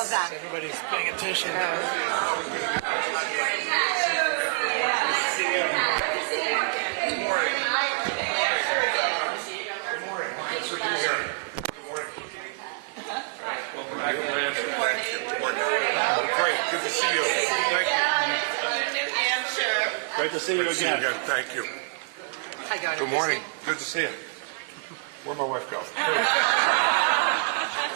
love that. Everybody's paying attention. Great, good to see you. Thank you. New Hampshire. Great to see you Good to see you again. again. Thank you. Hi, Governor. Good morning. Good to see you. Where'd my wife go?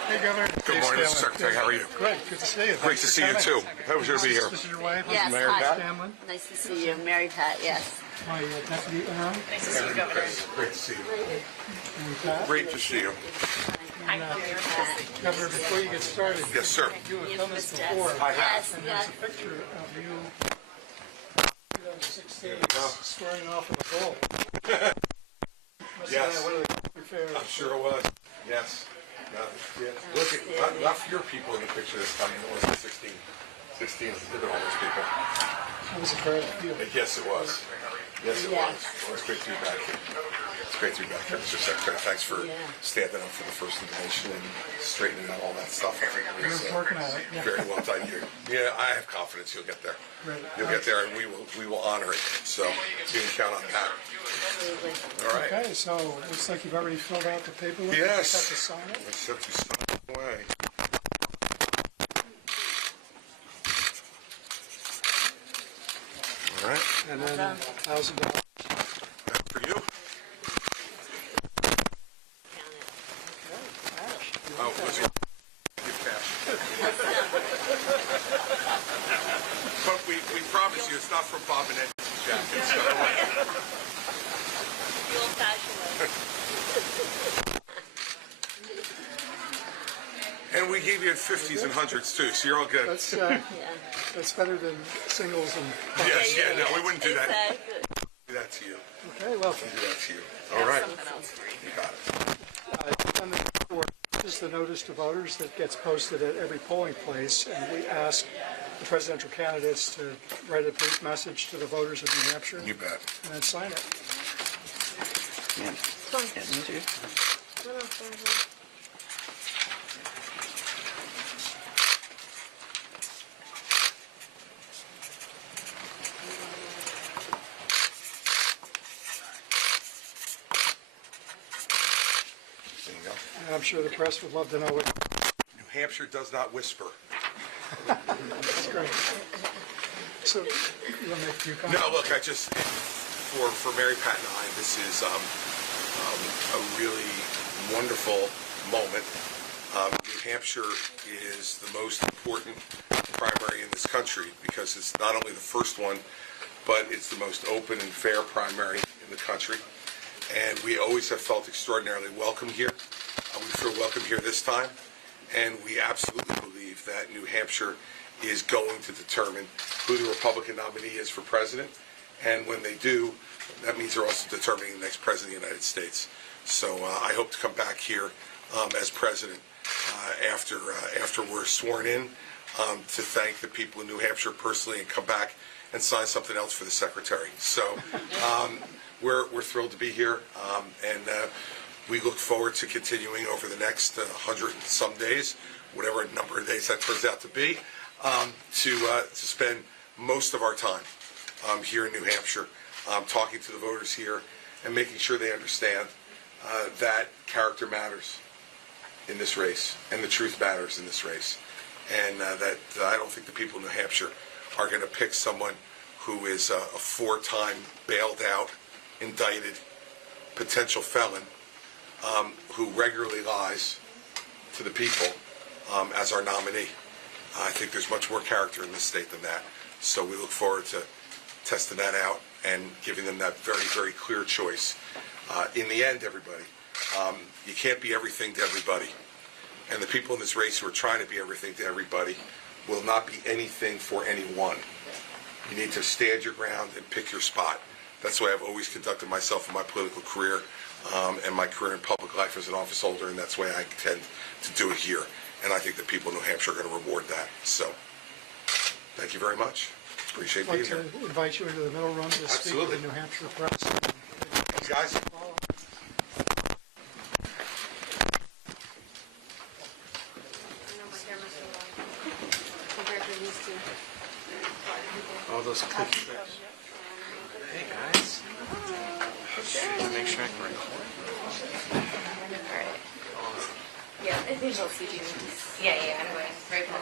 Hey, Governor. Good morning, Mr. Secretary. How are you? Good. Good to see you. Great to see you too. Pleasure to be here. This is your wife, Yes, Mary hi. Pat. Scanlon. Nice to see you. Mary Pat, yes. My deputy interim. Nice to see you, Governor. Great to see you. Mary Pat. Great to see you. Hi, Mary Pat. Governor, before you get started, Yes, sir. you have done this before. I have. Yes, And yes. there's a picture of you 2016 go. swearing off of a goal. Yes. One of the fair. I'm sure it was. Yes. Look at not fewer people in the picture this time. It wasn't 16. 16. Look at all those people. It was a proud deal. Yes, it was. Yes, it was. Well, it's great to be back here. It's great to be back here, Mr. Secretary. Thanks for standing up for the First Nation and straightening out all that stuff. I think it was You're working on it. Yeah. very well done. Yeah, I have confidence you'll get there. Right. You'll get there, and we will honor it. So you can count on that. Absolutely. All right. Okay, so it looks like you've already filled out the paperwork. Yes. You just have to sign it. Except you sign away. All right. And then $1,000. That for you. Oh, was it? Give cash. But we promise you, it's not from Bob and Ed's jacket. So. The old-fashioned way. And we gave you 50s and 100s too, so you're all good. That's better than singles and. Yes, yeah, no, we wouldn't do that. Exactly. Do that to you. Okay, well, Do that to you. All right. Something else for you. You got it. on the report, this is the notice to voters that gets posted at every polling place, and we ask the presidential candidates to write a brief message to the voters of New Hampshire You bet. and then sign it. There you go. And I'm sure the press would love to know what. New Hampshire does not whisper. That's great. So, you want to make a few comments? No, look, I just, for Mary Pat and I, this is a really wonderful moment. New Hampshire is the most important primary in this country because it's not only the first one, but it's the most open and fair primary in the country. And we always have felt extraordinarily welcome here. We feel welcome here this time. And we absolutely believe that New Hampshire is going to determine who the Republican nominee is for president. And when they do, that means they're also determining the next president of the United States. So I hope to come back here as president after we're sworn in to thank the people in New Hampshire personally and come back and sign something else for the secretary. So we're thrilled to be here, and we look forward to continuing over the next 100 and some days, whatever number of days that turns out to be, to spend most of our time here in New Hampshire, talking to the voters here and making sure they understand that character matters in this race and the truth matters in this race, and that I don't think the people in New Hampshire are going to pick someone who is a four-time bailed out, indicted, potential felon who regularly lies to the people as our nominee. I think there's much more character in this state than that. So we look forward to testing that out and giving them that very, very clear choice. In the end, everybody, you can't be everything to everybody. And the people in this race who are trying to be everything to everybody will not be anything for anyone. You need to stand your ground and pick your spot. That's the way I've always conducted myself in my political career and my career in public life as an office holder, and that's the way I intend to do it here. And I think the people in New Hampshire are going to reward that. So, thank you very much. Appreciate I'd being like here. to invite you into the middle room to speak with the New Hampshire press. Thanks, guys. those cookie clips. Hey guys. Make sure I can record. Alright. Yeah, I think she'll see you. Yeah, I'm going. Right back.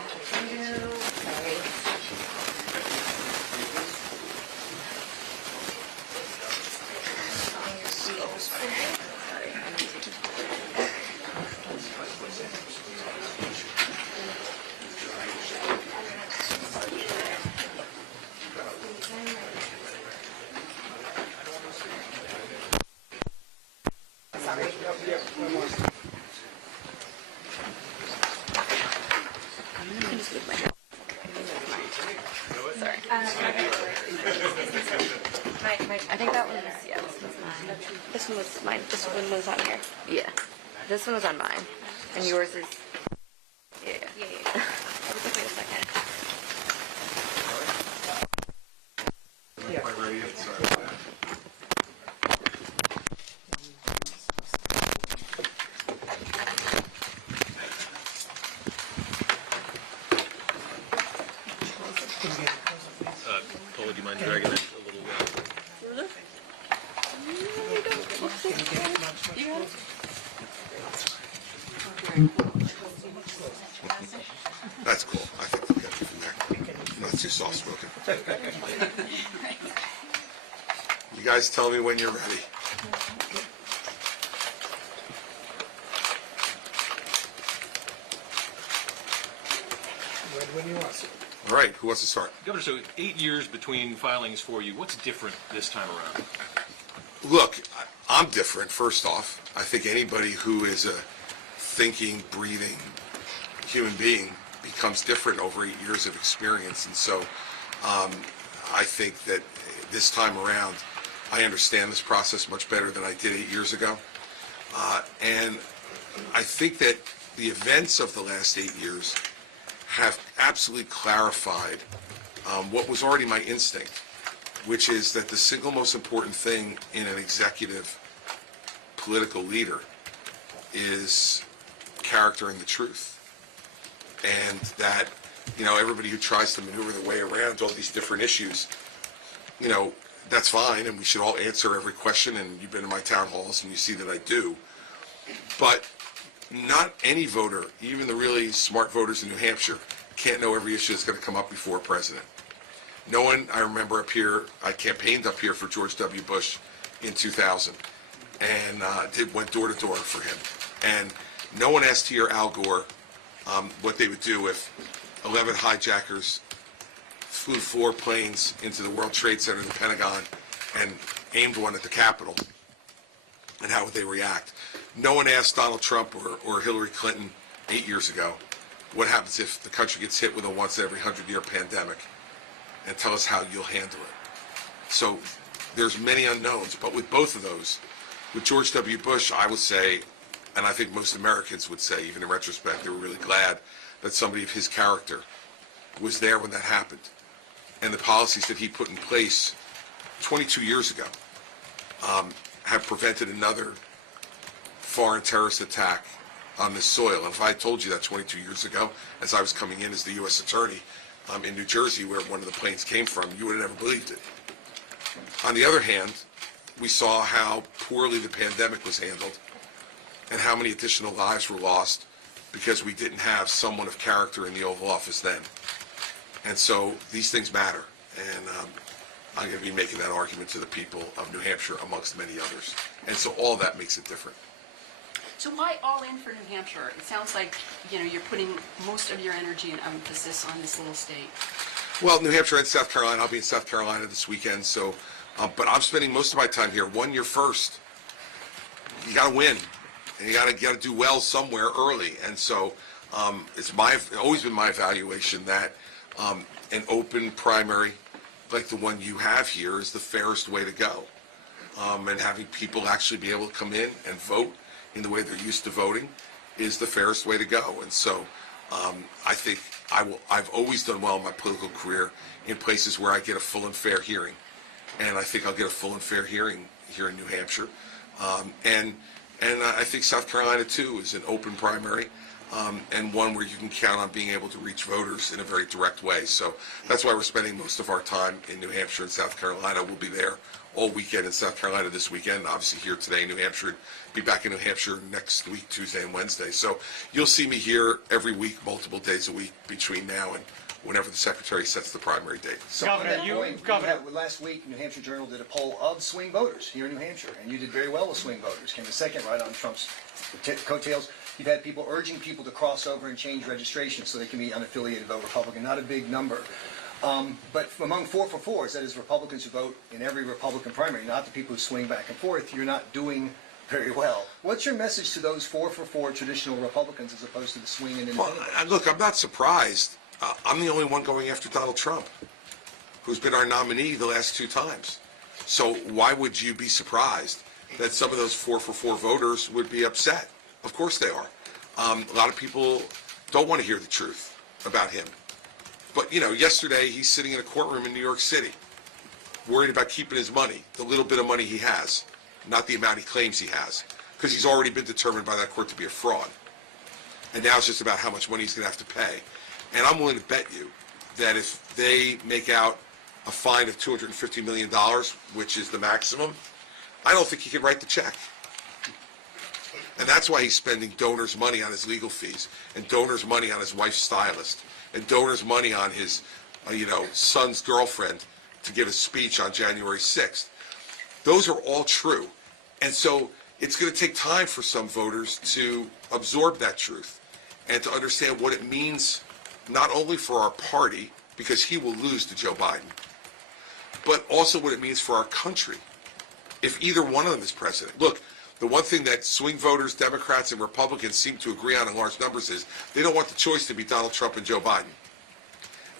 Sorry. Sorry. I think that one was, yeah, this one's mine. This one was mine. This one was on here. Yeah. This one was on mine. And yours is, yeah. Yeah. Wait a second. Paula, do you mind dragging it a little? That's cool. I think we'll get it from there. Not too soft-spoken. You guys tell me when you're ready. When you want to. All right, who wants to start? Governor, so 8 years between filings for you. What's different this time around? Look, I'm different, first off. I think anybody who is a thinking, breathing human being becomes different over 8 years of experience. And so I think that this time around, I understand this process much better than I did 8 years ago. And I think that the events of the last 8 years have absolutely clarified what was already my instinct, which is that the single most important thing in an executive political leader is character and the truth. And that, everybody who tries to maneuver their way around all these different issues, that's fine, and we should all answer every question, and you've been in my town halls, and you see that I do. But not any voter, even the really smart voters in New Hampshire, can't know every issue that's going to come up before a president. No one, I remember up here, I campaigned up here for George W. Bush in 2000, and went door to door for him. And no one asked here Al Gore what they would do if 11 hijackers flew 4 planes into the World Trade Center in the Pentagon and aimed one at the Capitol, and how would they react? No one asked Donald Trump or Hillary Clinton 8 years ago, what happens if the country gets hit with a once every 100-year pandemic, and tell us how you'll handle it. So there's many unknowns, but with both of those, with George W. Bush, I would say, and I think most Americans would say, even in retrospect, they were really glad that somebody of his character was there when that happened. And the policies that he put in place 22 years ago have prevented another foreign terrorist attack on this soil. And if I had told you that 22 years ago, as I was coming in as the U.S. Attorney in New Jersey, where one of the planes came from, you would have never believed it. On the other hand, we saw how poorly the pandemic was handled and how many additional lives were lost because we didn't have someone of character in the Oval Office then. And so these things matter. And I'm going to be making that argument to the people of New Hampshire, amongst many others. And so all that makes it different. So why all in for New Hampshire? It sounds like, you're putting most of your energy and emphasis on this little state. Well, New Hampshire and South Carolina. I'll be in South Carolina this weekend. So, but I'm spending most of my time here. 1 year first. You got to win, and you got to do well somewhere early. And so, it's always been my evaluation that an open primary, like the one you have here, is the fairest way to go. And having people actually be able to come in and vote in the way they're used to voting is the fairest way to go. And so I think I've always done well in my political career in places where I get a full and fair hearing. And I think I'll get a full and fair hearing here in New Hampshire. And I think South Carolina, too, is an open primary. and one where you can count on being able to reach voters in a very direct way. So that's why we're spending most of our time in New Hampshire and South Carolina. We'll be there all weekend in South Carolina this weekend, obviously here today in New Hampshire, be back in New Hampshire next week, Tuesday and Wednesday. So you'll see me here every week, multiple days a week between now and whenever the Secretary sets the primary date. So on that point, last week, New Hampshire Journal did a poll of swing voters here in New Hampshire, and you did very well with swing voters. Came in second right on Trump's coattails. You've had people urging people to cross over and change registration so they can be unaffiliated, vote Republican. Not a big number. But among 4-for-4s, that is Republicans who vote in every Republican primary, not the people who swing back and forth, you're not doing very well. What's your message to those 4-for-4 traditional Republicans as opposed to the swing and independent? Well, look, I'm not surprised. I'm the only one going after Donald Trump, who's been our nominee the last 2 times. So why would you be surprised that some of those 4-for-4 voters would be upset? Of course they are. A lot of people don't want to hear the truth about him. But, yesterday he's sitting in a courtroom in New York City, worried about keeping his money, the little bit of money he has, not the amount he claims he has, because he's already been determined by that court to be a fraud. And now it's just about how much money he's going to have to pay. And I'm willing to bet you that if they make out a fine of $250 million, which is the maximum, I don't think he can write the check. And that's why he's spending donors' money on his legal fees, and donors' money on his wife's stylist, and donors' money on his, son's girlfriend to give a speech on January 6th. Those are all true. And so it's going to take time for some voters to absorb that truth and to understand what it means not only for our party, because he will lose to Joe Biden, but also what it means for our country if either one of them is president. Look, the one thing that swing voters, Democrats, and Republicans seem to agree on in large numbers is they don't want the choice to be Donald Trump and Joe Biden.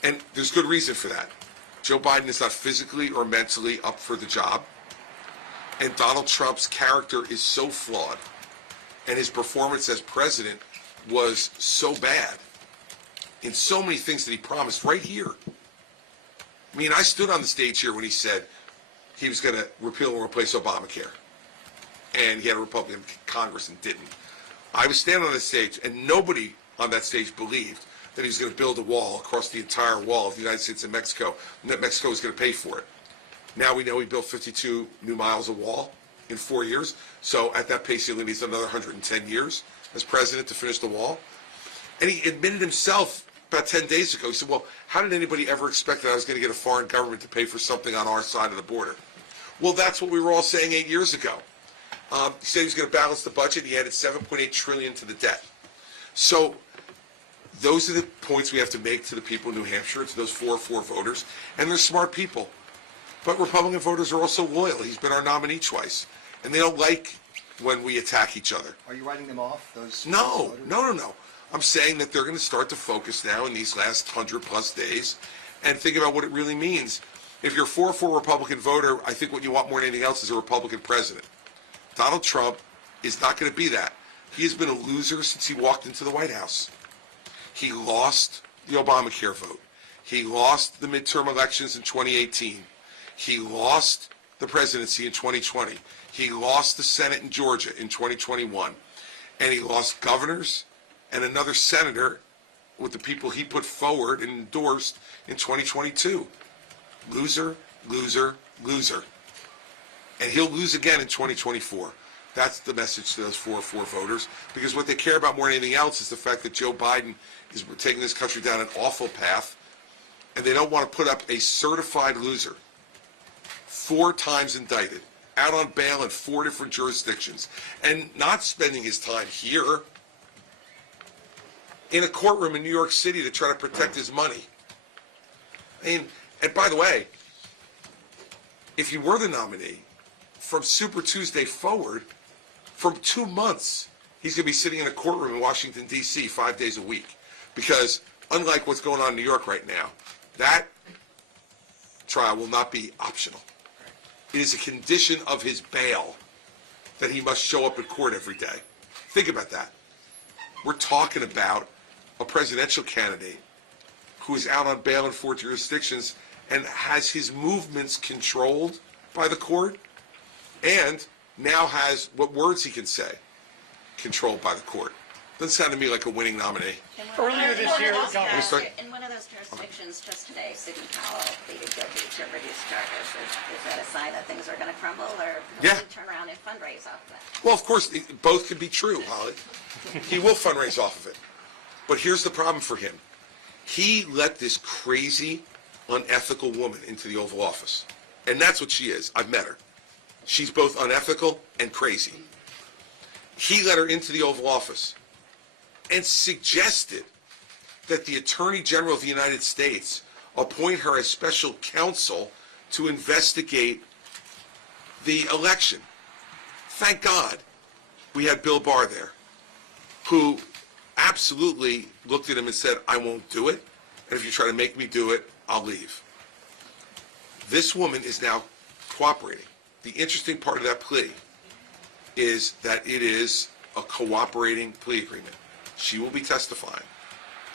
And there's good reason for that. Joe Biden is not physically or mentally up for the job, and Donald Trump's character is so flawed, and his performance as president was so bad in so many things that he promised right here. I mean, I stood on the stage here when he said he was going to repeal and replace Obamacare, and he had a Republican Congress and didn't. I was standing on the stage, and nobody on that stage believed that he was going to build a wall across the entire wall of the United States and Mexico, and that Mexico was going to pay for it. Now we know he built 52 new miles of wall in 4 years, so at that pace he only needs another 110 years as president to finish the wall. And he admitted himself about 10 days ago, he said, well, how did anybody ever expect that I was going to get a foreign government to pay for something on our side of the border? Well, that's what we were all saying 8 years ago. He said he was going to balance the budget. He added $7.8 trillion to the debt. So those are the points we have to make to the people in New Hampshire, to those 4-4 voters, and they're smart people. But Republican voters are also loyal. He's been our nominee twice, and they don't like when we attack each other. Are you writing them off, those No. voters? I'm saying that they're going to start to focus now in these last 100-plus days and think about what it really means. If you're a 4-4 Republican voter, I think what you want more than anything else is a Republican president. Donald Trump is not going to be that. He has been a loser since he walked into the White House. He lost the Obamacare vote. He lost the midterm elections in 2018. He lost the presidency in 2020. He lost the Senate in Georgia in 2021. And he lost governors and another senator with the people he put forward and endorsed in 2022. Loser, loser, loser. And he'll lose again in 2024. That's the message to those 4-4 voters, because what they care about more than anything else is the fact that Joe Biden is taking this country down an awful path, and they don't want to put up a certified loser, 4 times indicted, out on bail in 4 different jurisdictions, and not spending his time here in a courtroom in New York City to try to protect his money. I mean, and by the way, if you were the nominee, from Super Tuesday forward, from 2 months, he's going to be sitting in a courtroom in Washington, D.C. 5 days a week. Because unlike what's going on in New York right now, that trial will not be optional. It is a condition of his bail that he must show up at court every day. Think about that. We're talking about a presidential candidate who is out on bail in 4 jurisdictions and has his movements controlled by the court, and now has what words he can say controlled by the court. Doesn't sound to me like a winning nominee. Earlier this year, Let me start. In one of those jurisdictions just today, Sidney Powell pleaded guilty to reduced charges. Is that a sign that things are going to crumble, or will Yeah. he turn around and fundraise off of that? Well, of course, both could be true, Holly. He will fundraise off of it. But here's the problem for him. He let this crazy, unethical woman into the Oval Office. And that's what she is. I've met her. She's both unethical and crazy. He let her into the Oval Office and suggested that the Attorney General of the United States appoint her as special counsel to investigate the election. Thank God we had Bill Barr there, who absolutely looked at him and said, I won't do it, and if you try to make me do it, I'll leave. This woman is now cooperating. The interesting part of that plea is that it is a cooperating plea agreement. She will be testifying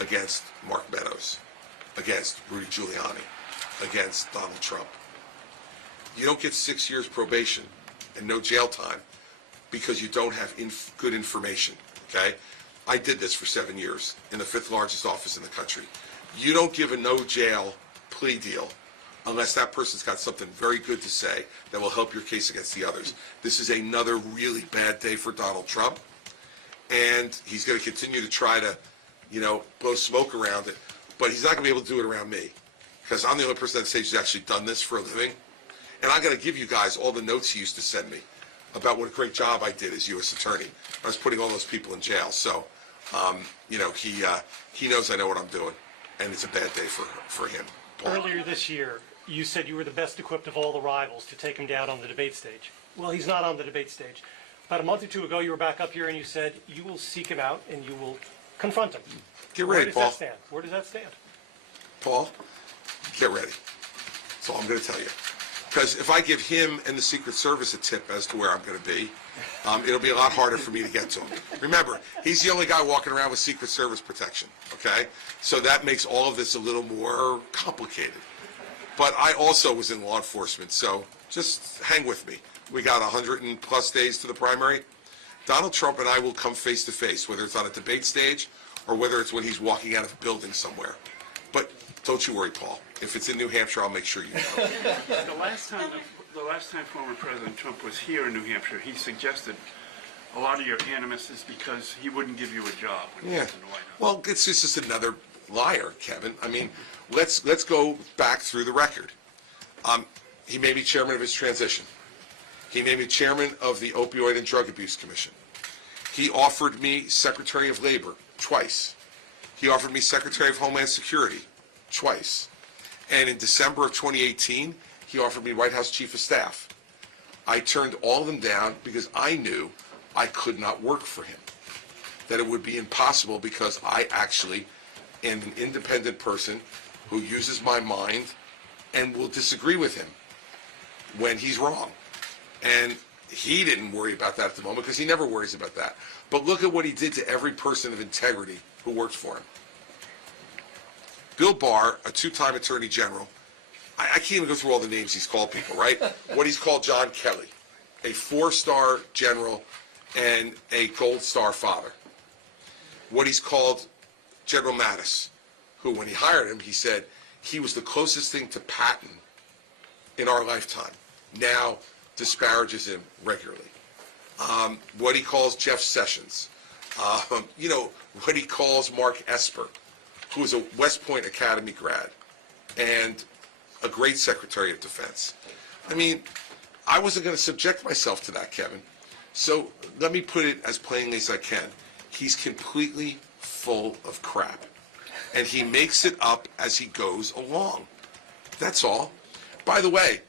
against Mark Meadows, against Rudy Giuliani, against Donald Trump. You don't get 6 years probation and no jail time because you don't have good information, okay? I did this for 7 years in the 5th largest office in the country. You don't give a no jail plea deal unless that person's got something very good to say that will help your case against the others. This is another really bad day for Donald Trump, and he's going to continue to try to, blow smoke around it, but he's not going to be able to do it around me, because I'm the only person on stage who's actually done this for a living, and I'm going to give you guys all the notes he used to send me about what a great job I did as U.S. Attorney. I was putting all those people in jail, so, he knows I know what I'm doing, and it's a bad day for him. Paul. Earlier this year, you said you were the best equipped of all the rivals to take him down on the debate stage. Well, he's not on the debate stage. About a month or two ago, you were back up here and you said you will seek him out and you will confront him. Get ready, Paul. Where does that stand? Where does that stand? Paul, get ready. That's all I'm going to tell you. Because if I give him and the Secret Service a tip as to where I'm going to be, it'll be a lot harder for me to get to him. Remember, he's the only guy walking around with Secret Service protection, okay? So that makes all of this a little more complicated. But I also was in law enforcement, so just hang with me. We got 100+ days to the primary. Donald Trump and I will come face to face, whether it's on a debate stage or whether it's when he's walking out of a building somewhere. But don't you worry, Paul. If it's in New Hampshire, I'll make sure you know. The last time former President Trump was here in New Hampshire, he suggested a lot of your animus is because he wouldn't give you a job when he was in the White House. Well, it's just another liar, Kevin. I mean, let's go back through the record. He made me chairman of his transition. He made me chairman of the Opioid and Drug Abuse Commission. He offered me Secretary of Labor twice. He offered me Secretary of Homeland Security twice. And in December of 2018, he offered me White House Chief of Staff. I turned all of them down because I knew I could not work for him, that it would be impossible because I actually am an independent person who uses my mind and will disagree with him when he's wrong. And he didn't worry about that at the moment because he never worries about that. But look at what he did to every person of integrity who worked for him. Bill Barr, a 2-time Attorney General, I can't even go through all the names he's called people, right? What he's called John Kelly, a 4-star general and a gold star father. What he's called General Mattis, who when he hired him, he said he was the closest thing to Patton in our lifetime. Now disparages him regularly. What he calls Jeff Sessions. What he calls Mark Esper, who is a West Point Academy grad and a great Secretary of Defense. I mean, I wasn't going to subject myself to that, Kevin. So let me put it as plainly as I can. He's completely full of crap. And he makes it up as he goes along. That's all. By the way,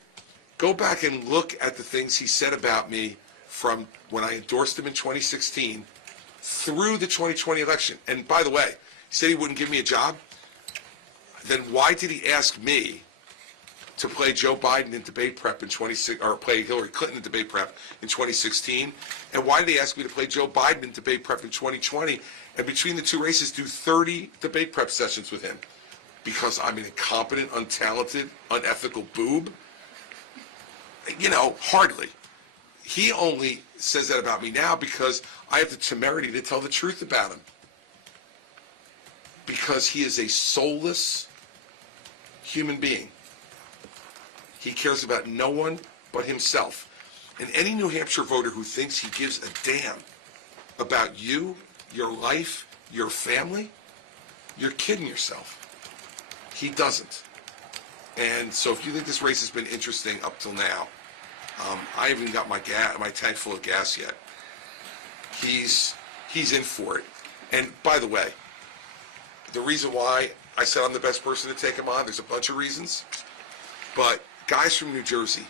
go back and look at the things he said about me from when I endorsed him in 2016 through the 2020 election. And by the way, he said he wouldn't give me a job. Then why did he ask me to play Joe Biden in debate prep in play Hillary Clinton in debate prep in 2016? And why did he ask me to play Joe Biden in debate prep in 2020? And between the two races, do 30 debate prep sessions with him? Because I'm an incompetent, untalented, unethical boob? Hardly. he only says that about me now because I have the temerity to tell the truth about him. Because he is a soulless human being. He cares about no one but himself. And any New Hampshire voter who thinks he gives a damn about you, your life, your family, you're kidding yourself. He doesn't. And so if you think this race has been interesting up till now, I haven't got my tank full of gas yet. He's in for it. And by the way, the reason why I said I'm the best person to take him on, there's a bunch of reasons, but guys from New Jersey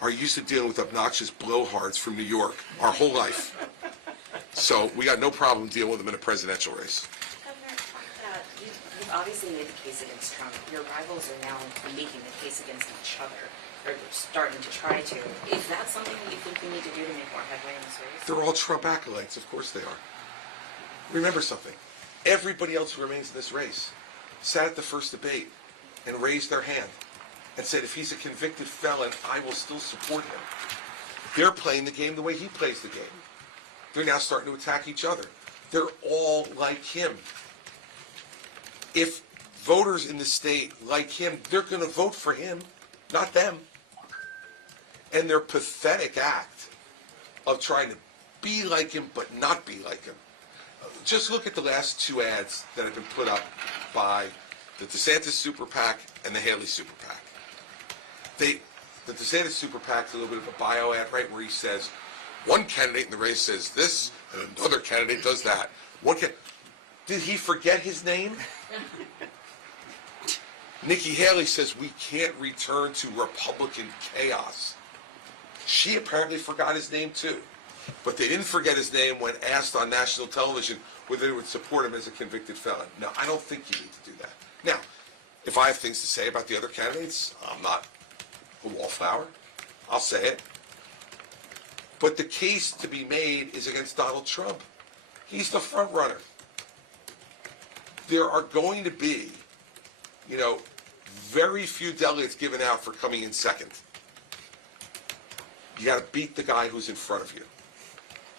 are used to dealing with obnoxious blowhards from New York our whole life. So we got no problem dealing with them in a presidential race. Governor, you've obviously made the case against Trump. Your rivals are now making the case against each other, or they're starting to try to. Is that something that you think we need to do to make more headway in this race? They're all Trump acolytes, of course they are. Remember something, everybody else who remains in this race sat at the first debate and raised their hand and said, if he's a convicted felon, I will still support him. They're playing the game the way he plays the game. They're now starting to attack each other. They're all like him. If voters in the state like him, they're going to vote for him, not them. And their pathetic act of trying to be like him but not be like him. Just look at the last two ads that have been put up by the DeSantis Super PAC and the Haley Super PAC. The DeSantis Super PAC is a little bit of a bio ad, right, where he says, one candidate in the race says this, and another candidate does that. Did he forget his name? Nikki Haley says we can't return to Republican chaos. She apparently forgot his name too. But they didn't forget his name when asked on national television whether they would support him as a convicted felon. No, I don't think you need to do that. Now, if I have things to say about the other candidates, I'm not a wallflower. I'll say it. But the case to be made is against Donald Trump. He's the front runner. There are going to be, very few delegates given out for coming in second. You got to beat the guy who's in front of you.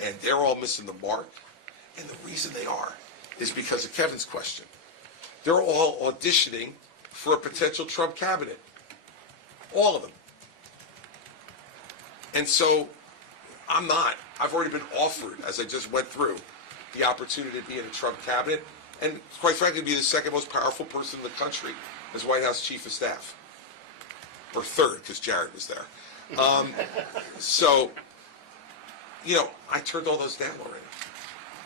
And they're all missing the mark. And the reason they are is because of Kevin's question. They're all auditioning for a potential Trump cabinet. All of them. And so I'm not. I've already been offered, as I just went through, the opportunity to be in a Trump cabinet and, quite frankly, be the second most powerful person in the country as White House Chief of Staff. Or third, because Jared was there. I turned all those down already.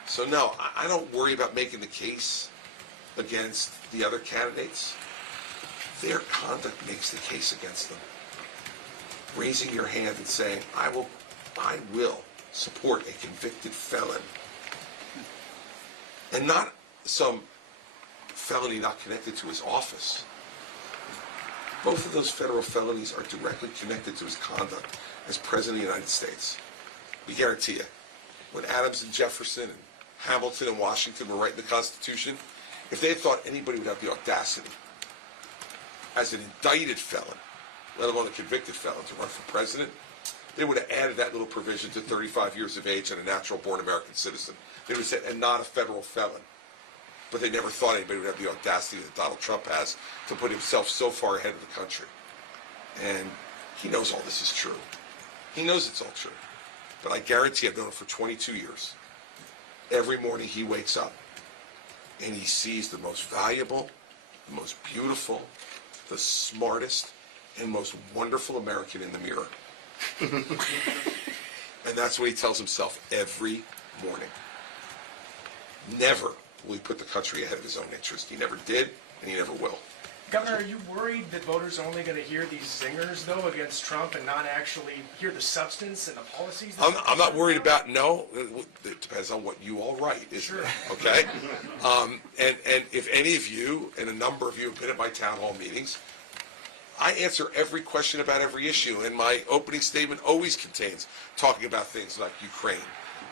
So no, I don't worry about making the case against the other candidates. Their conduct makes the case against them. Raising your hand and saying, I will support a convicted felon. And not some felony not connected to his office. Both of those federal felonies are directly connected to his conduct as President of the United States. We guarantee you, when Adams and Jefferson and Hamilton and Washington were writing the Constitution, if they had thought anybody would have the audacity, as an indicted felon, let alone a convicted felon, to run for president, they would have added that little provision to 35 years of age and a natural-born American citizen. They would have said, and not a federal felon. But they never thought anybody would have the audacity that Donald Trump has to put himself so far ahead of the country. And he knows all this is true. He knows it's all true. But I guarantee I've known him for 22 years. Every morning he wakes up and he sees the most valuable, the most beautiful, the smartest, and most wonderful American in the mirror. And that's what he tells himself every morning. Never will he put the country ahead of his own interest. He never did, and he never will. Governor, are you worried that voters are only going to hear these zingers, though, against Trump and not actually hear the substance and the policies? I'm not worried about, no. It depends on what you all write, isn't it? Okay? And if any of you, and a number of you have been at my town hall meetings, I answer every question about every issue, and my opening statement always contains talking about things like Ukraine,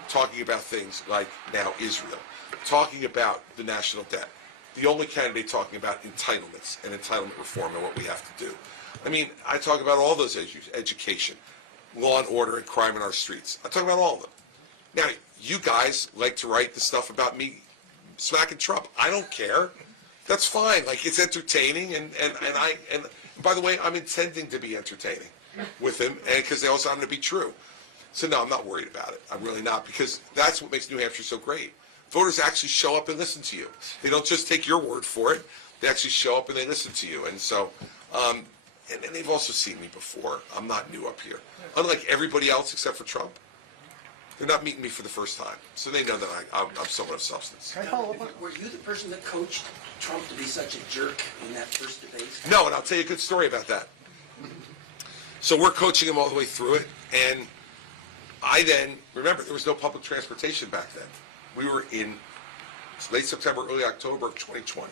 talking about things like now Israel, talking about the national debt. The only candidate talking about entitlements and entitlement reform and what we have to do. I mean, I talk about all those issues, education, law and order and crime in our streets. I'm talking about all of them. Now, you guys like to write the stuff about me smacking Trump. I don't care. That's fine. Like, it's entertaining, and by the way, I'm intending to be entertaining with him, and because they also happen to be true. So no, I'm not worried about it. I'm really not, because that's what makes New Hampshire so great. Voters actually show up and listen to you. They don't just take your word for it. They actually show up and they listen to you. And so, and they've also seen me before. I'm not new up here. Unlike everybody else except for Trump, they're not meeting me for the first time. So they know that I'm someone of substance. Can I follow up on? Were you the person that coached Trump to be such a jerk in that first debate? No, and I'll tell you a good story about that. So we're coaching him all the way through it, and I then, remember, there was no public transportation back then. We were in late September, early October of 2020.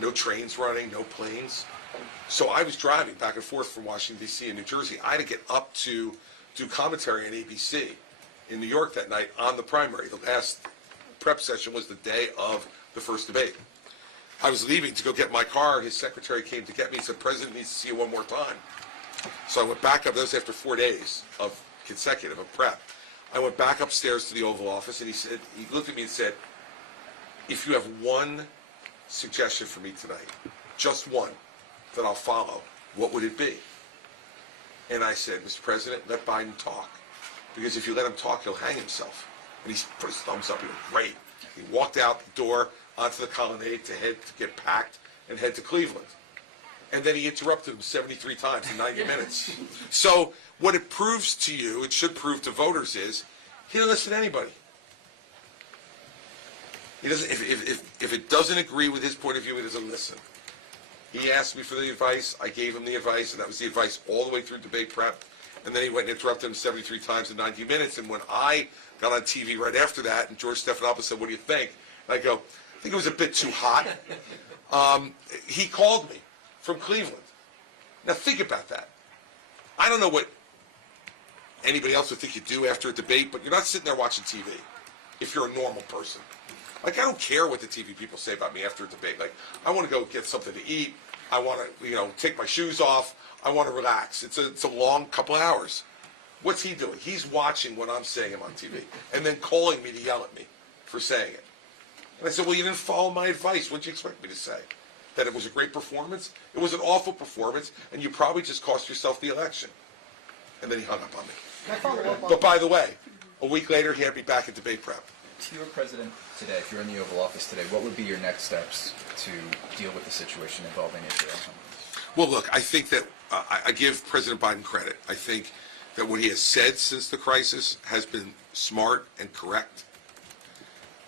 No trains running, no planes. So I was driving back and forth from Washington, D.C. and New Jersey. I had to get up to do commentary on ABC in New York that night on the primary. The last prep session was the day of the first debate. I was leaving to go get my car. His secretary came to get me and said, "President needs to see you one more time." So I went back up. That was after 4 days of consecutive of prep. I went back upstairs to the Oval Office, and he looked at me and said, "If you have one suggestion for me tonight, just one, that I'll follow, what would it be?" And I said, "Mr. President, let Biden talk. Because if you let him talk, he'll hang himself." And he put his thumbs up. He went, "Great." He walked out the door onto the colonnade to get packed and head to Cleveland. And then he interrupted him 73 times in 90 minutes. So what it proves to you, it should prove to voters, is he doesn't listen to anybody. He doesn't. If it doesn't agree with his point of view, he doesn't listen. He asked me for the advice. I gave him the advice, and that was the advice all the way through debate prep. And then he went and interrupted him 73 times in 90 minutes. And when I got on TV right after that, and George Stephanopoulos said, "What do you think?" And I go, "I think it was a bit too hot." He called me from Cleveland. Now think about that. I don't know what anybody else would think you do after a debate, but you're not sitting there watching TV if you're a normal person. Like, I don't care what the TV people say about me after a debate. Like, I want to go get something to eat. I want to, take my shoes off. I want to relax. It's a long couple of hours. What's he doing? He's watching what I'm saying on TV and then calling me to yell at me for saying it. And I said, "Well, you didn't follow my advice. What did you expect me to say? That it was a great performance? It was an awful performance, and you probably just cost yourself the election." And then he hung up on me. Can I follow up on? But by the way, a week later, he had me back at debate prep. If you were president today, if you're in the Oval Office today, what would be your next steps to deal with the situation involving Israel? Well, look, I think that I give President Biden credit. I think that what he has said since the crisis has been smart and correct.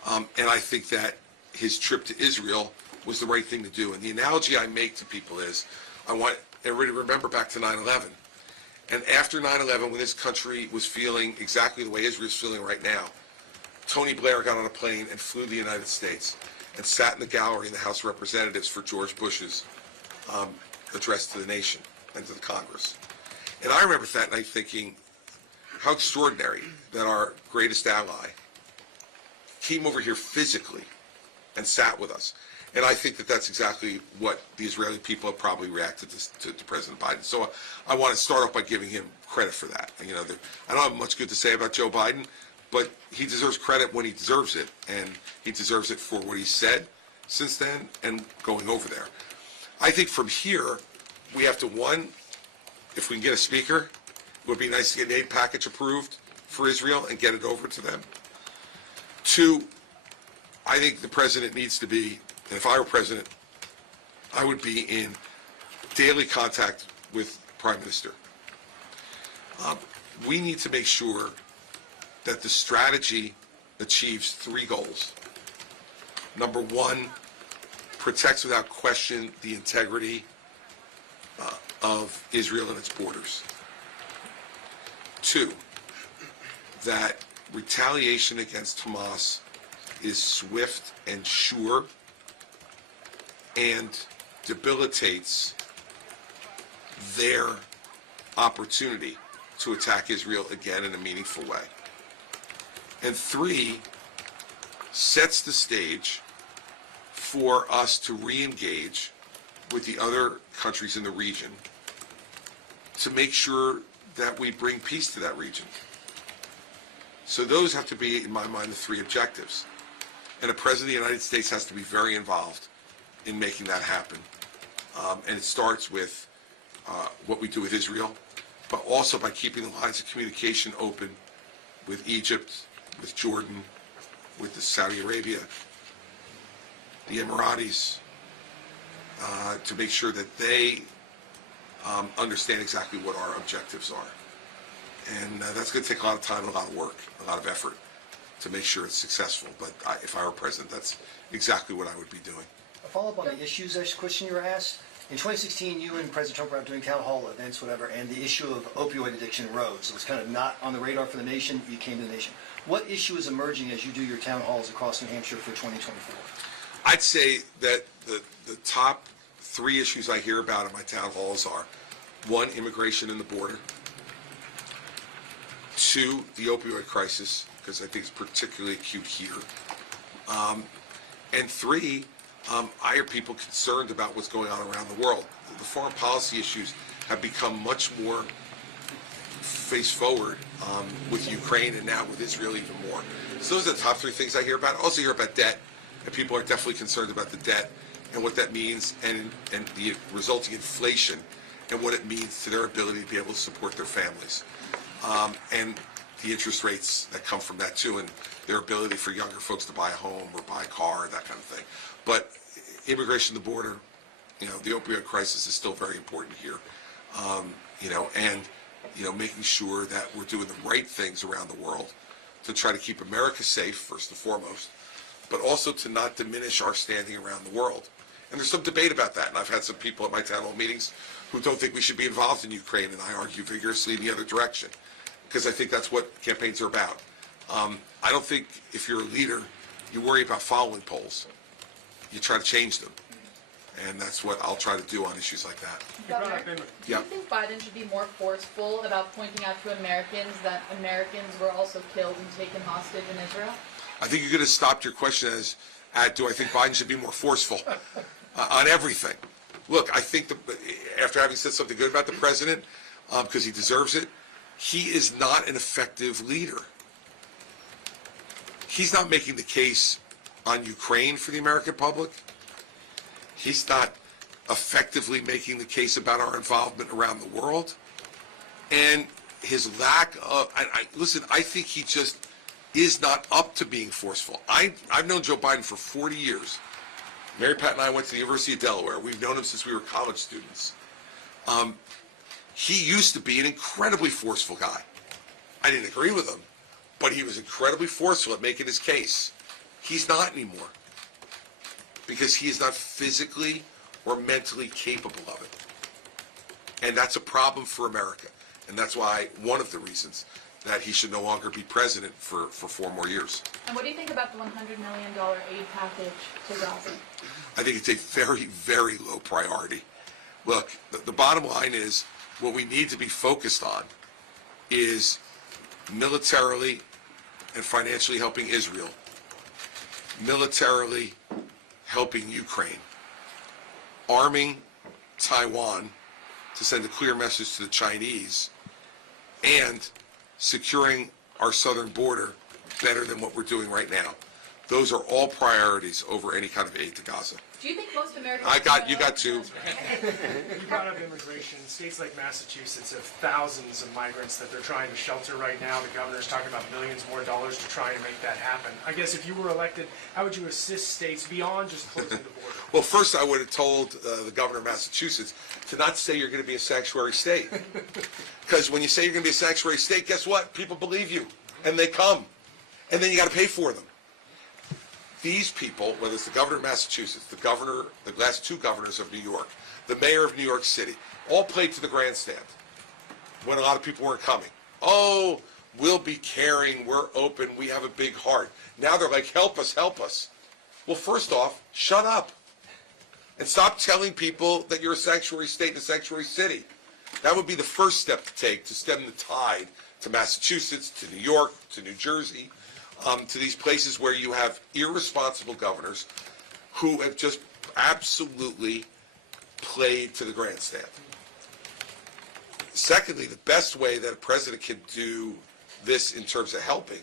And I think that his trip to Israel was the right thing to do. And the analogy I make to people is, I want everybody to remember back to 9/11. And after 9/11, when this country was feeling exactly the way Israel's feeling right now, Tony Blair got on a plane and flew to the United States and sat in the gallery in the House of Representatives for George Bush's address to the nation and to the Congress. And I remember that night thinking, how extraordinary that our greatest ally came over here physically and sat with us. And I think that that's exactly what the Israeli people have probably reacted to President Biden. So I want to start off by giving him credit for that. I don't have much good to say about Joe Biden, but he deserves credit when he deserves it, and he deserves it for what he said since then and going over there. I think from here, we have to, one, if we can get a speaker, it would be nice to get an aid package approved for Israel and get it over to them. Two, I think the president needs to be, and if I were president, I would be in daily contact with Prime Minister. We need to make sure that the strategy achieves three goals. Number one, protects without question the integrity of Israel and its borders. Two, that retaliation against Hamas is swift and sure and debilitates their opportunity to attack Israel again in a meaningful way. And three, sets the stage for us to re-engage with the other countries in the region to make sure that we bring peace to that region. So those have to be, in my mind, the three objectives. And the President of the United States has to be very involved in making that happen. And it starts with what we do with Israel, but also by keeping the lines of communication open with Egypt, with Jordan, with the Saudi Arabia, the Emiratis, to make sure that they understand exactly what our objectives are. And that's going to take a lot of time and a lot of work, a lot of effort to make sure it's successful. But if I were president, that's exactly what I would be doing. A follow-up on the issues question you were asked. In 2016, you and President Trump were out doing town hall events, whatever, and the issue of opioid addiction rose. It was kind of not on the radar for the nation. You came to the nation. What issue is emerging as you do your town halls across New Hampshire for 2024? I'd say that the top three issues I hear about in my town halls are, one, immigration and the border. Two, the opioid crisis, because I think it's particularly acute here. And three, I hear people concerned about what's going on around the world. The foreign policy issues have become much more face forward with Ukraine and now with Israel even more. So those are the top three things I hear about. I also hear about debt, and people are definitely concerned about the debt and what that means and the resulting inflation and what it means to their ability to be able to support their families. And the interest rates that come from that too, and their ability for younger folks to buy a home or buy a car, that kind of thing. But immigration, the border, the opioid crisis is still very important here. Making sure that we're doing the right things around the world to try to keep America safe, first and foremost, but also to not diminish our standing around the world. And there's some debate about that, and I've had some people at my town hall meetings who don't think we should be involved in Ukraine, and I argue vigorously in the other direction, because I think that's what campaigns are about. I don't think if you're a leader, you worry about following polls. You try to change them. And that's what I'll try to do on issues like that. Governor, do you think Biden should be more forceful about pointing out to Americans that Americans were also killed and taken hostage in Israel? I think you could have stopped your question at do I think Biden should be more forceful on everything? Look, I think after having said something good about the president, because he deserves it, he is not an effective leader. He's not making the case on Ukraine for the American public. He's not effectively making the case about our involvement around the world. And his lack of, listen, I think he just is not up to being forceful. I've known Joe Biden for 40 years. Mary Pat and I went to the University of Delaware. We've known him since we were college students. He used to be an incredibly forceful guy. I didn't agree with him, but he was incredibly forceful at making his case. He's not anymore, because he is not physically or mentally capable of it. And that's a problem for America. And that's why, one of the reasons that he should no longer be president for 4 more years. And what do you think about the $100 million aid package to Gaza? I think it's a very, very low priority. Look, the bottom line is, what we need to be focused on is militarily and financially helping Israel, militarily helping Ukraine, arming Taiwan to send a clear message to the Chinese, and securing our southern border better than what we're doing right now. Those are all priorities over any kind of aid to Gaza. Do you think most Americans... You got two. You brought up immigration. States like Massachusetts have thousands of migrants that they're trying to shelter right now. The governor's talking about millions more dollars to try and make that happen. I guess if you were elected, how would you assist states beyond just closing the border? Well, first I would have told the governor of Massachusetts to not say you're going to be a sanctuary state. Because when you say you're going to be a sanctuary state, guess what? People believe you, and they come. And then you got to pay for them. These people, whether it's the governor of Massachusetts, the last 2 governors of New York, the mayor of New York City, all played to the grandstand when a lot of people weren't coming. Oh, we'll be caring, we're open, we have a big heart. Now they're like, help us, help us. Well, first off, shut up. And stop telling people that you're a sanctuary state and a sanctuary city. That would be the first step to take to stem the tide to Massachusetts, to New York, to New Jersey, to these places where you have irresponsible governors who have just absolutely played to the grandstand. Secondly, the best way that a president can do this in terms of helping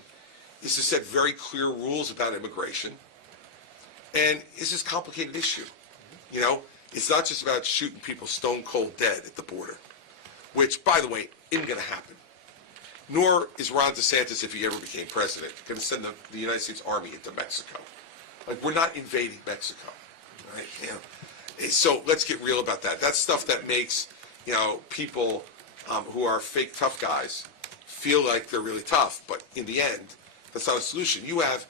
is to set very clear rules about immigration. And it's this complicated issue. You know, it's not just about shooting people stone cold dead at the border, which, by the way, isn't going to happen. Nor is Ron DeSantis, if he ever became president, going to send the United States Army into Mexico. Like, we're not invading Mexico, right? You know, so let's get real about that. That's stuff that makes, you know, people who are fake tough guys feel like they're really tough. But in the end, that's not a solution. You have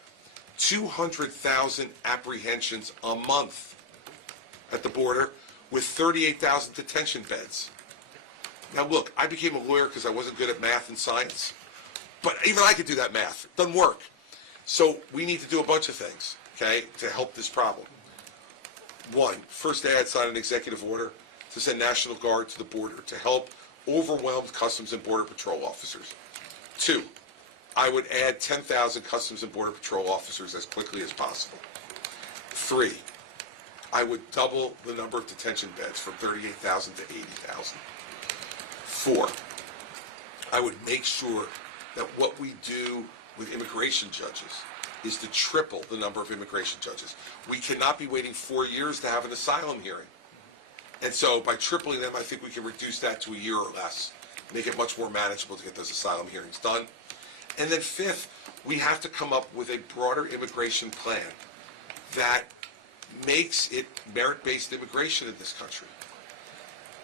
200,000 apprehensions a month at the border with 38,000 detention beds. Now look, I became a lawyer because I wasn't good at math and science, but even I could do that math. It doesn't work. So we need to do a bunch of things, okay, to help this problem. One, first I had signed an executive order to send National Guard to the border to help overwhelmed Customs and Border Patrol officers. Two, I would add 10,000 Customs and Border Patrol officers as quickly as possible. Three, I would double the number of detention beds from 38,000 to 80,000. Four, I would make sure that what we do with immigration judges is to triple the number of immigration judges. We cannot be waiting 4 years to have an asylum hearing. And so by tripling them, I think we can reduce that to a year or less, make it much more manageable to get those asylum hearings done. And then fifth, we have to come up with a broader immigration plan that makes it merit-based immigration in this country.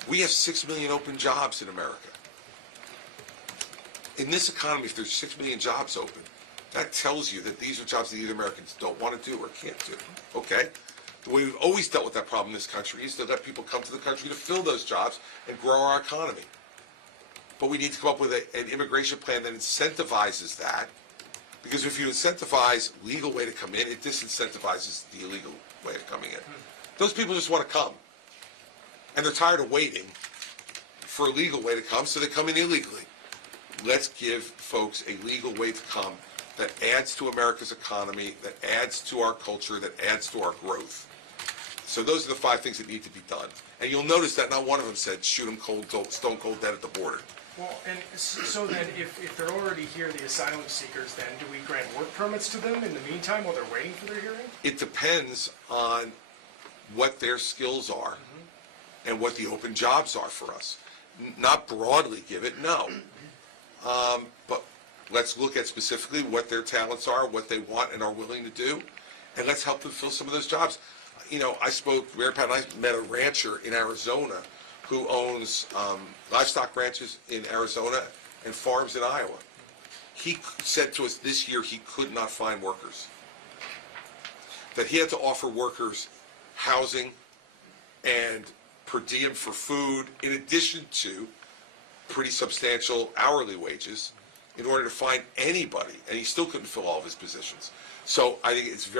We have 6 million open jobs in America. In this economy, if there's 6 million jobs open, that tells you that these are jobs that either Americans don't want to do or can't do, okay? The way we've always dealt with that problem in this country is to let people come to the country to fill those jobs and grow our economy. But we need to come up with an immigration plan that incentivizes that, because if you incentivize legal way to come in, it disincentivizes the illegal way of coming in. Those people just want to come. And they're tired of waiting for a legal way to come, so they come in illegally. Let's give folks a legal way to come that adds to America's economy, that adds to our culture, that adds to our growth. So those are the 5 things that need to be done. And you'll notice that not one of them said shoot them stone cold dead at the border. Well, and so then if they're already here, the asylum seekers, then do we grant work permits to them in the meantime while they're waiting for their hearing? It depends on what their skills are and what the open jobs are for us. Not broadly give it, no. But let's look at specifically what their talents are, what they want and are willing to do, and let's help them fill some of those jobs. You know, Mary Pat and I met a rancher in Arizona who owns livestock ranches in Arizona and farms in Iowa. He said to us this year he could not find workers. That he had to offer workers housing and per diem for food, in addition to pretty substantial hourly wages, in order to find anybody, and he still couldn't fill all of his positions. So I think it's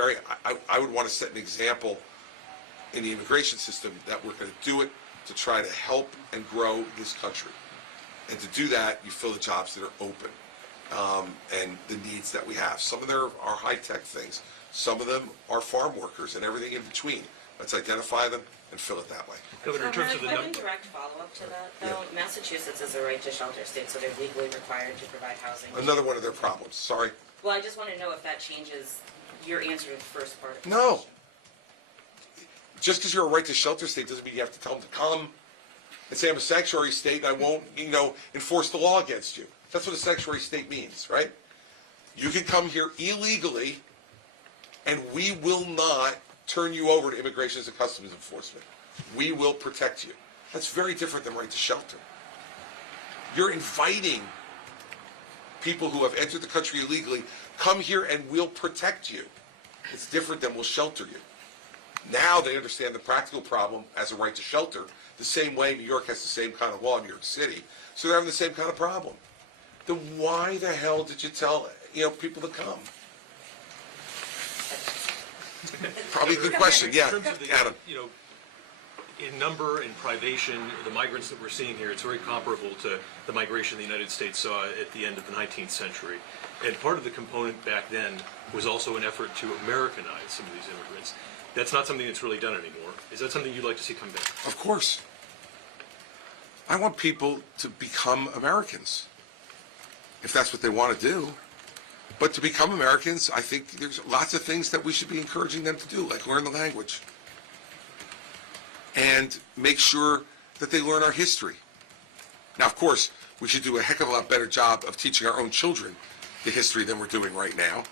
I would want to set an example in the immigration system that we're going to do it to try to help and grow this country. And to do that, you fill the jobs that are open and the needs that we have. Some of them are high-tech things. Some of them are farm workers and everything in between. Let's identify them and fill it that way. Governor, in terms of the direct follow-up to that, though, Massachusetts is a right to shelter state, so they're legally required to provide housing. Another one of their problems. Sorry. Well, I just want to know if that changes your answer to the first part of the No. question. Just because you're a right to shelter state doesn't mean you have to tell them to come and say I'm a sanctuary state and I won't, enforce the law against you. That's what a sanctuary state means, right? You can come here illegally and we will not turn you over to Immigration and Customs Enforcement. We will protect you. That's very different than right to shelter. You're inviting people who have entered the country illegally, come here and we'll protect you. It's different than we'll shelter you. Now they understand the practical problem as a right to shelter, the same way New York has the same kind of law in New York City, so they're having the same kind of problem. Then why the hell did you tell people to come? Probably a good question. Yeah, In terms of the, Adam. In number and privation, the migrants that we're seeing here, it's very comparable to the migration the United States saw at the end of the 19th century. And part of the component back then was also an effort to Americanize some of these immigrants. That's not something that's really done anymore. Is that something you'd like to see come back? Of course. I want people to become Americans, if that's what they want to do. But to become Americans, I think there's lots of things that we should be encouraging them to do, like learn the language. And make sure that they learn our history. Now, of course, we should do a heck of a lot better job of teaching our own children the history than we're doing right now.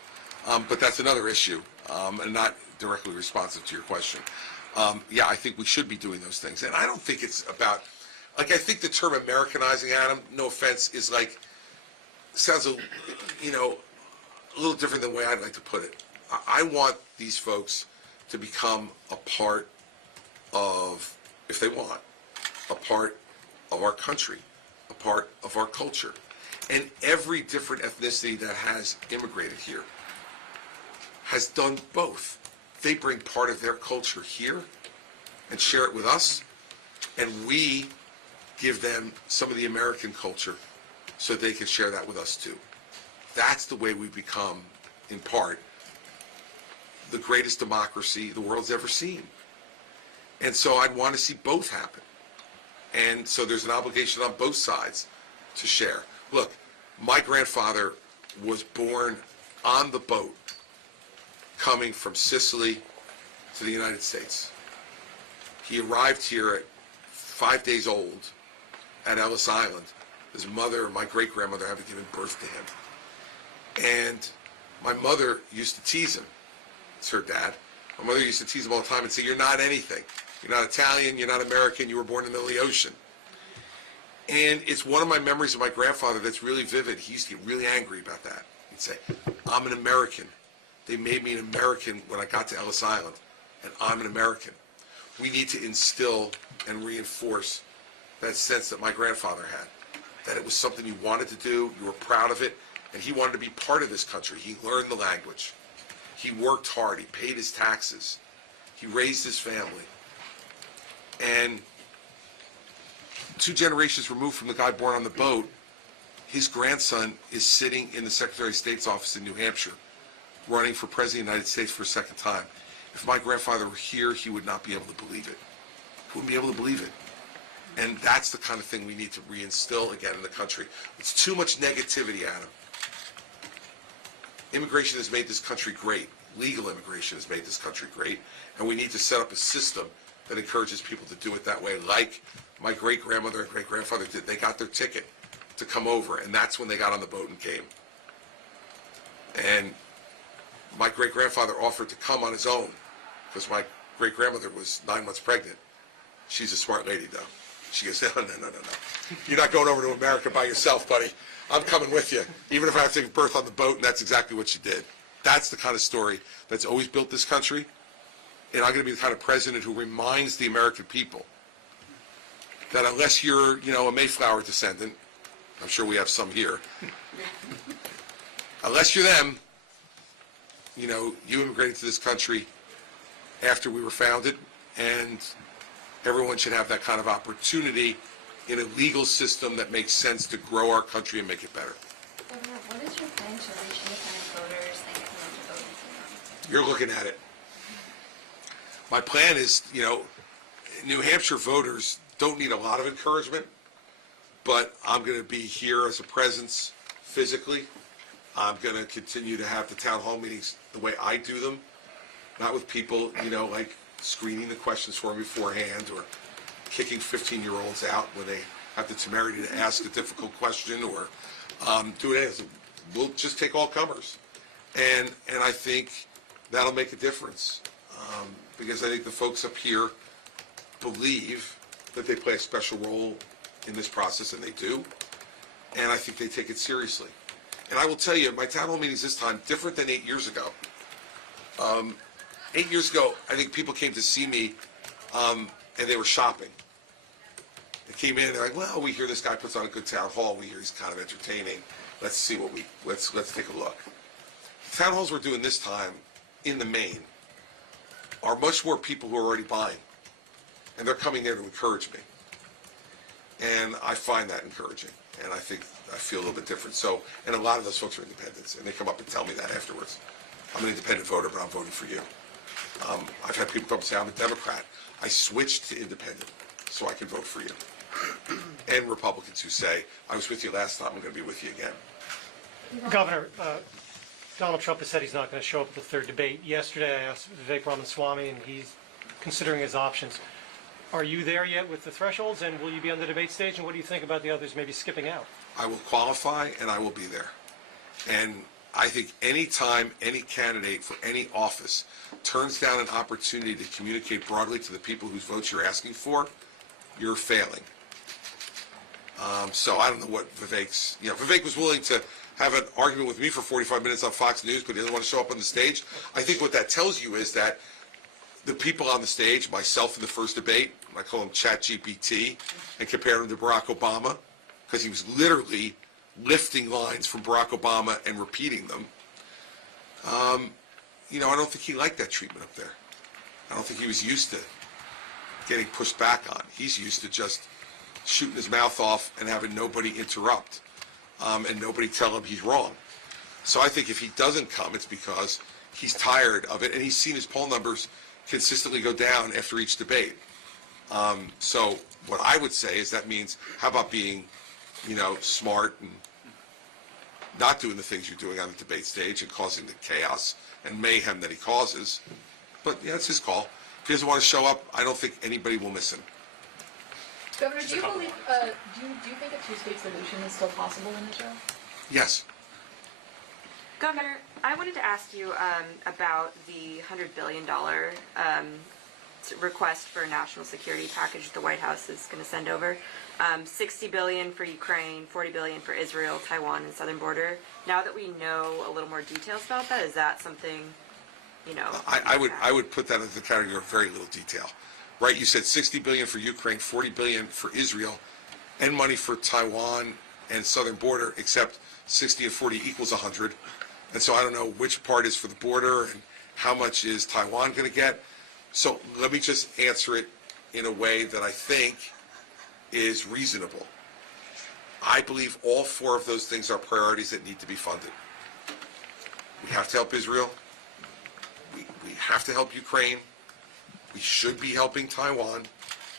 But that's another issue, and not directly responsive to your question. Yeah, I think we should be doing those things. And I don't think it's about, like, I think the term Americanizing, Adam, no offense, is like, sounds a little different than the way I'd like to put it. I want these folks to become a part of, if they want, a part of our country, a part of our culture. And every different ethnicity that has immigrated here has done both. They bring part of their culture here and share it with us, and we give them some of the American culture so they can share that with us too. That's the way we become, in part, the greatest democracy the world's ever seen. And so I'd want to see both happen. And so there's an obligation on both sides to share. Look, my grandfather was born on the boat coming from Sicily to the United States. He arrived here at 5 days old at Ellis Island. His mother, my great-grandmother, having given birth to him. And my mother used to tease him. It's her dad. My mother used to tease him all the time and say, "You're not anything. You're not Italian, you're not American, you were born in the middle of the ocean." And it's one of my memories of my grandfather that's really vivid. He used to get really angry about that. He'd say, "I'm an American. They made me an American when I got to Ellis Island, and I'm an American." We need to instill and reinforce that sense that my grandfather had, that it was something you wanted to do, you were proud of it, and he wanted to be part of this country. He learned the language. He worked hard. He paid his taxes. He raised his family. And 2 generations removed from the guy born on the boat, his grandson is sitting in the Secretary of State's office in New Hampshire, running for President of the United States for a second time. If my grandfather were here, he would not be able to believe it. He wouldn't be able to believe it. And that's the kind of thing we need to reinstill again in the country. It's too much negativity, Adam. Immigration has made this country great. Legal immigration has made this country great. And we need to set up a system that encourages people to do it that way, like my great-grandmother and great-grandfather did. They got their ticket to come over, and that's when they got on the boat and came. And my great-grandfather offered to come on his own, because my great-grandmother was 9 months pregnant. She's a smart lady, though. She goes, no. You're not going over to America by yourself, buddy. I'm coming with you, even if I have to give birth on the boat, and that's exactly what she did. That's the kind of story that's always built this country. And I'm going to be the kind of president who reminds the American people that unless you're, a Mayflower descendant, I'm sure we have some here, unless you're them, you immigrated to this country after we were founded, and everyone should have that kind of opportunity in a legal system that makes sense to grow our country and make it better. What is your plan to reach any kind of voters that come out to vote? You're looking at it. My plan is, New Hampshire voters don't need a lot of encouragement, but I'm going to be here as a presence physically. I'm going to continue to have the town hall meetings the way I do them, not with people, like screening the questions for me beforehand or kicking 15-year-olds out when they have the temerity to ask a difficult question or do it. We'll just take all comers. And I think that'll make a difference. Because I think the folks up here believe that they play a special role in this process, and they do. And I think they take it seriously. And I will tell you, my town hall meetings this time, different than 8 years ago. 8 years ago, I think people came to see me, and they were shopping. They came in, and they're like, well, we hear this guy puts on a good town hall. We hear he's kind of entertaining. Let's see let's take a look. The town halls we're doing this time, in the main, are much more people who are already buying. And they're coming there to encourage me. And I find that encouraging. And I feel a little bit different. So, and a lot of those folks are independents. And they come up and tell me that afterwards. I'm an independent voter, but I'm voting for you. I've had people come and say, I'm a Democrat. I switched to independent so I can vote for you. and Republicans who say, I was with you last time, I'm going to be with you again. Governor, Donald Trump has said he's not going to show up at the third debate. Yesterday, I asked Vivek Ramaswamy, and he's considering his options. Are you there yet with the thresholds, and will you be on the debate stage, and what do you think about the others maybe skipping out? I will qualify, and I will be there. And I think any time any candidate for any office turns down an opportunity to communicate broadly to the people whose votes you're asking for, you're failing. So I don't know what Vivek's, Vivek was willing to have an argument with me for 45 minutes on Fox News, but he doesn't want to show up on the stage. I think what that tells you is that the people on the stage, myself in the first debate, I call him ChatGPT, and compare him to Barack Obama, because he was literally lifting lines from Barack Obama and repeating them. I don't think he liked that treatment up there. I don't think he was used to getting pushed back on. He's used to just shooting his mouth off and having nobody interrupt, and nobody tell him he's wrong. So I think if he doesn't come, it's because he's tired of it, and he's seen his poll numbers consistently go down after each debate. So what I would say is that means, how about being, smart and not doing the things you're doing on the debate stage and causing the chaos and mayhem that he causes. But it's his call. If he doesn't want to show up, I don't think anybody will miss him. Governor, do you believe, do you think a two-state solution is still possible in Israel? Yes. Governor, I wanted to ask you about the $100 billion request for a national security package the White House is going to send over. $60 billion for Ukraine, $40 billion for Israel, Taiwan, and southern border. Now that we know a little more details about that, is that something, I would put that into the category of very little detail. Right, you said $60 billion for Ukraine, $40 billion for Israel, and money for Taiwan and southern border, except 60 and 40 equals 100. And so I don't know which part is for the border and how much is Taiwan going to get. So let me just answer it in a way that I think is reasonable. I believe all four of those things are priorities that need to be funded. We have to help Israel. We have to help Ukraine. We should be helping Taiwan.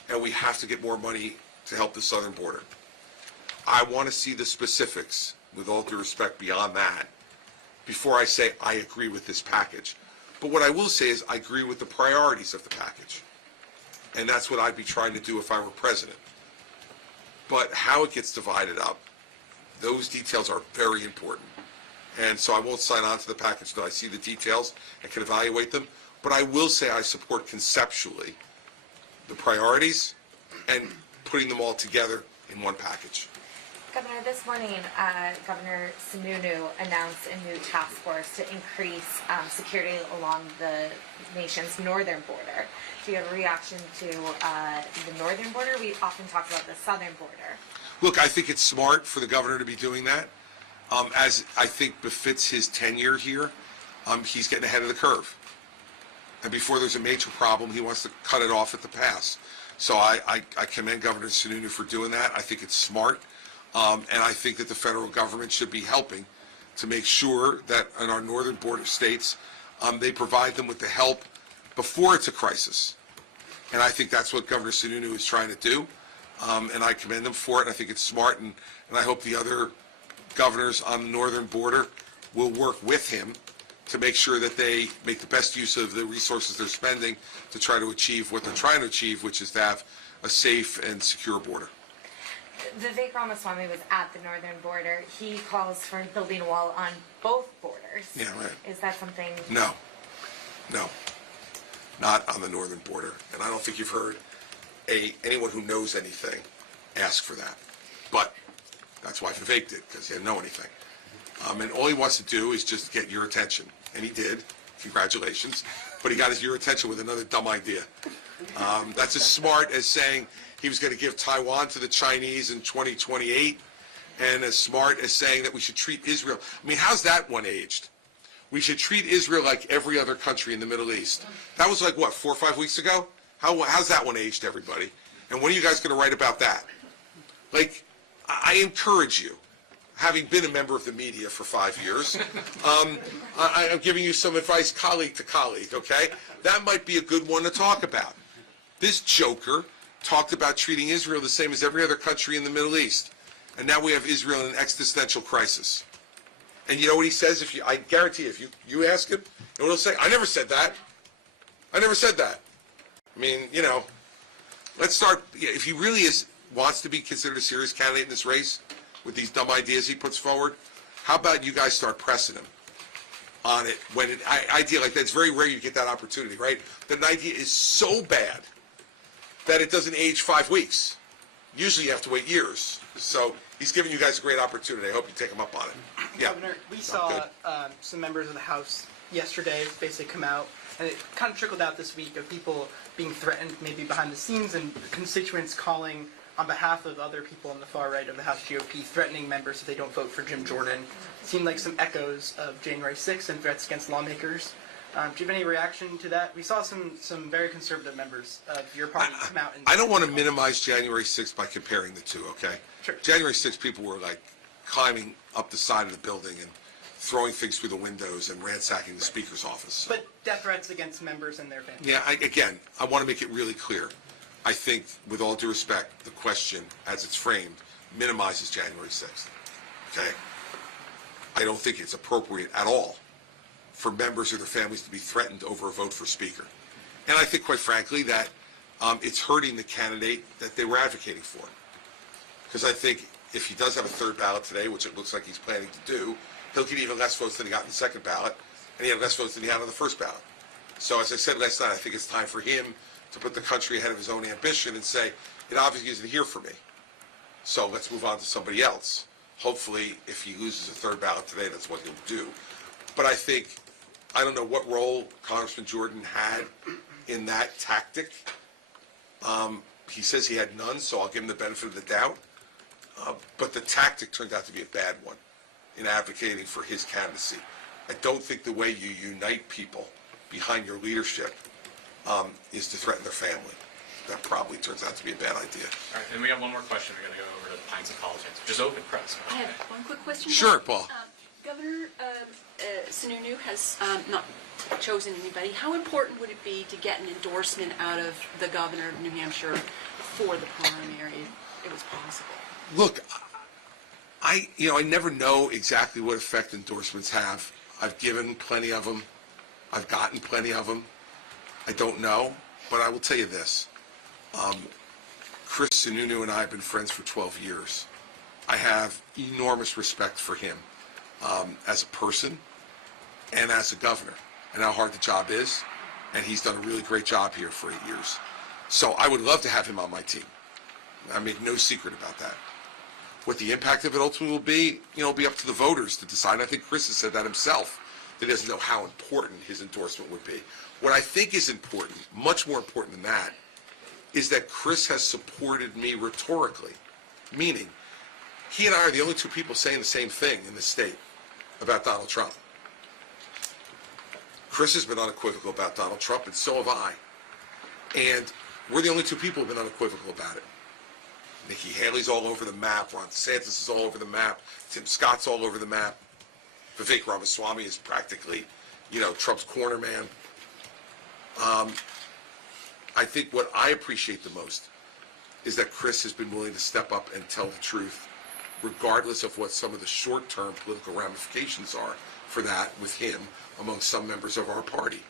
And we have to get more money to help the southern border. I want to see the specifics, with all due respect, beyond that, before I say I agree with this package. But what I will say is I agree with the priorities of the package. And that's what I'd be trying to do if I were president. But how it gets divided up, those details are very important. And so I won't sign on to the package until I see the details and can evaluate them. But I will say I support conceptually the priorities and putting them all together in one package. Governor, this morning, Governor Sununu announced a new task force to increase security along the nation's northern border. Do you have a reaction to the northern border? We often talk about the southern border. Look, I think it's smart for the governor to be doing that. As I think befits his tenure here, he's getting ahead of the curve. And before there's a major problem, he wants to cut it off at the pass. So I commend Governor Sununu for doing that. I think it's smart. And I think that the federal government should be helping to make sure that in our northern border states, they provide them with the help before it's a crisis. And I think that's what Governor Sununu is trying to do. And I commend him for it. I think it's smart. And I hope the other governors on the northern border will work with him to make sure that they make the best use of the resources they're spending to try to achieve what they're trying to achieve, which is to have a safe and secure border. Vivek Ramaswamy was at the northern border. He calls for building a wall on both borders. Yeah, right. Is that something? No. Not on the northern border. And I don't think you've heard anyone who knows anything ask for that. But that's why Vivek did, because he didn't know anything. And all he wants to do is just get your attention. And he did. Congratulations. But he got your attention with another dumb idea. That's as smart as saying he was going to give Taiwan to the Chinese in 2028, and as smart as saying that we should treat Israel. I mean, how's that one aged? We should treat Israel like every other country in the Middle East. That was like, what, 4 or 5 weeks ago? How's that one aged, everybody? And when are you guys going to write about that? Like, I encourage you, having been a member of the media for 5 years, I'm giving you some advice colleague to colleague, okay? That might be a good one to talk about. This joker talked about treating Israel the same as every other country in the Middle East. And now we have Israel in an existential crisis. And you know what he says? I guarantee if you ask him, and he'll say, I never said that. I never said that. I mean, let's start, if he really wants to be considered a serious candidate in this race with these dumb ideas he puts forward, how about you guys start pressing him on it when an idea like that, it's very rare you get that opportunity, right? That an idea is so bad that it doesn't age 5 weeks. Usually you have to wait years. So he's giving you guys a great opportunity. I hope you take him up on it. Yeah. Governor, we saw some members of the House yesterday basically come out, and it kind of trickled out this week of people being threatened maybe behind the scenes and constituents calling on behalf of other people on the far right of the House GOP, threatening members if they don't vote for Jim Jordan. It seemed like some echoes of January 6th and threats against lawmakers. Do you have any reaction to that? We saw some very conservative members of your party come out and... I don't want to minimize January 6th by comparing the two, okay? Sure. January 6th, people were like climbing up the side of the building and throwing things through the windows and ransacking the speaker's office. But death threats against members and their families. Yeah, again, I want to make it really clear. I think, with all due respect, the question, as it's framed, minimizes January 6th, okay? I don't think it's appropriate at all for members or their families to be threatened over a vote for speaker. And I think, quite frankly, that it's hurting the candidate that they were advocating for. Because I think if he does have a third ballot today, which it looks like he's planning to do, he'll get even less votes than he got in the second ballot, and he had less votes than he had on the first ballot. So as I said last night, I think it's time for him to put the country ahead of his own ambition and say, it obviously isn't here for me. So let's move on to somebody else. Hopefully, if he loses a third ballot today, that's what he'll do. But I think, I don't know what role Congressman Jordan had in that tactic. He says he had none, so I'll give him the benefit of the doubt. But the tactic turned out to be a bad one in advocating for his candidacy. I don't think the way you unite people behind your leadership is to threaten their family. That probably turns out to be a bad idea. All right, and we got one more question. We're going to go over to the Pines of Politics, which is open press. I have one quick question. Sure, Paul. Governor Sununu has not chosen anybody. How important would it be to get an endorsement out of the governor of New Hampshire for the primary if it was possible? Look, I never know exactly what effect endorsements have. I've given plenty of them. I've gotten plenty of them. I don't know, but I will tell you this. Chris Sununu and I have been friends for 12 years. I have enormous respect for him as a person and as a governor, and how hard the job is, and he's done a really great job here for 8 years. So I would love to have him on my team. I make no secret about that. What the impact of it ultimately will be, it'll be up to the voters to decide. I think Chris has said that himself, that he doesn't know how important his endorsement would be. What I think is important, much more important than that, is that Chris has supported me rhetorically, meaning he and I are the only two people saying the same thing in the state about Donald Trump. Chris has been unequivocal about Donald Trump, and so have I. And we're the only two people who have been unequivocal about it. Nikki Haley's all over the map. Ron DeSantis is all over the map. Tim Scott's all over the map. Vivek Ramaswamy is practically, Trump's corner man. I think what I appreciate the most is that Chris has been willing to step up and tell the truth, regardless of what some of the short-term political ramifications are for that with him among some members of our party.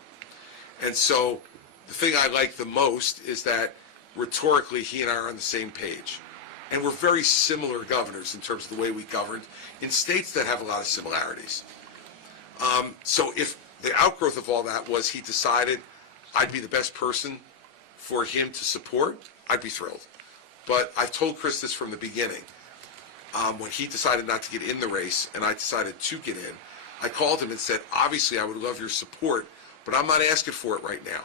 And so the thing I like the most is that rhetorically he and I are on the same page. And we're very similar governors in terms of the way we governed in states that have a lot of similarities. So if the outgrowth of all that was he decided I'd be the best person for him to support, I'd be thrilled. But I've told Chris this from the beginning. When he decided not to get in the race and I decided to get in, I called him and said, obviously I would love your support, but I'm not asking for it right now.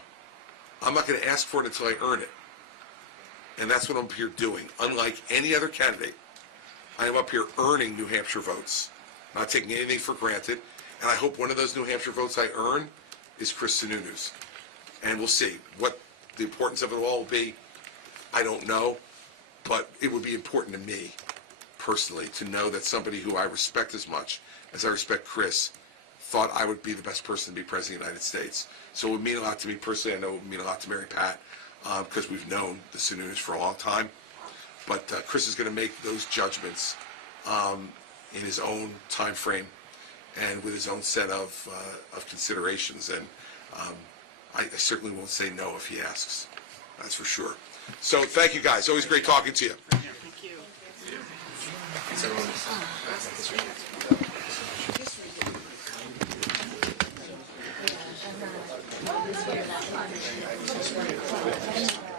I'm not going to ask for it until I earn it. And that's what I'm here doing. Unlike any other candidate, I am up here earning New Hampshire votes, not taking anything for granted. And I hope one of those New Hampshire votes I earn is Chris Sununu's. And we'll see. What the importance of it all will be, I don't know. But it would be important to me, personally, to know that somebody who I respect as much as I respect Chris thought I would be the best person to be president of the United States. So it would mean a lot to me personally. I know it would mean a lot to Mary Pat. because we've known the Sununu's for a long time. But Chris is going to make those judgments in his own time frame and with his own set of considerations. And I certainly won't say no if he asks. That's for sure. So thank you, guys. Always great talking to you. Thank you. Thank you.